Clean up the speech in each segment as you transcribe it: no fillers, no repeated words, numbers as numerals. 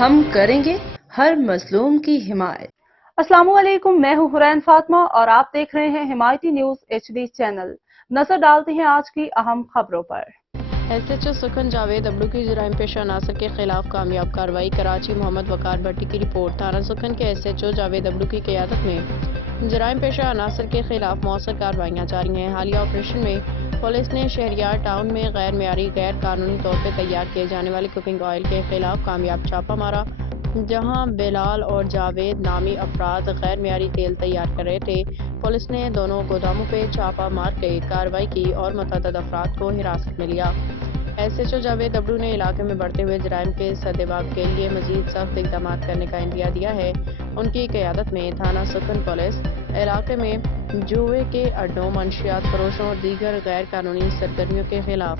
ہم کریں گے ہر مظلوم کی حمایت۔ السلام علیکم، میں ہوں حرین فاطمہ اور آپ دیکھ رہے ہیں حمایتی نیوز HD چینل۔ نظر ڈالتے ہیں آج کی اہم خبروں پر۔ SHO سکھن جاوید ابلو کی جرائم پیشہ عناصر کے خلاف کامیاب کارروائی۔ کراچی محمد وقار بھٹی کی رپورٹ۔ تھانہ سکھن کے SHO جاوید ابلو کی قیادت میں جرائم پیشہ عناصر کے خلاف مؤثر کارروائیاں جاری ہیں۔ حالیہ آپریشن میں پولیس نے شہریار ٹاؤن میں غیر معیاری غیر قانونی طور پر تیار کیے جانے والے کوکنگ آئل کے خلاف کامیاب چھاپہ مارا، جہاں بلال اور جاوید نامی افراد غیر معیاری تیل تیار کر رہے تھے۔ پولیس نے دونوں گوداموں پہ چھاپہ مار کے کارروائی کی اور متعدد افراد کو حراست میں لیا۔ SHO جاوید ابلو نے علاقے میں بڑھتے ہوئے جرائم کے سدباب کے لیے مزید سخت اقدامات کرنے کا عندیہ دیا ہے۔ ان کی قیادت میں تھانہ سکھن پولیس علاقے میں جوئے کے اڈوں، منشیات فروشوں اور دیگر غیر قانونی سرگرمیوں کے خلاف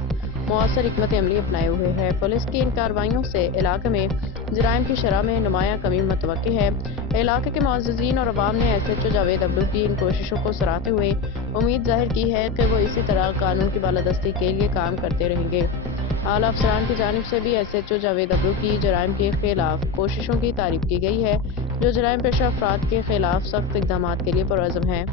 مؤثر حکمت عملی اپنائے ہوئے ہے۔ پولیس کی ان کارروائیوں سے علاقے میں جرائم کی شرح میں نمایاں کمی متوقع ہے۔ علاقے کے معززین اور عوام نے SHO جاوید ابلو کی ان کوششوں کو سراہتے ہوئے امید ظاہر کی ہے کہ وہ اسی طرح قانون کی بالادستی کے لیے کام کرتے رہیں گے۔ اعلیٰ افسران کی جانب سے بھی SHO جاوید ابلو کی جرائم کے خلاف کوششوں کی تعریف کی گئی ہے، جو جرائم پیشہ افراد کے خلاف سخت اقدامات کے لیے پرعزم ہیں۔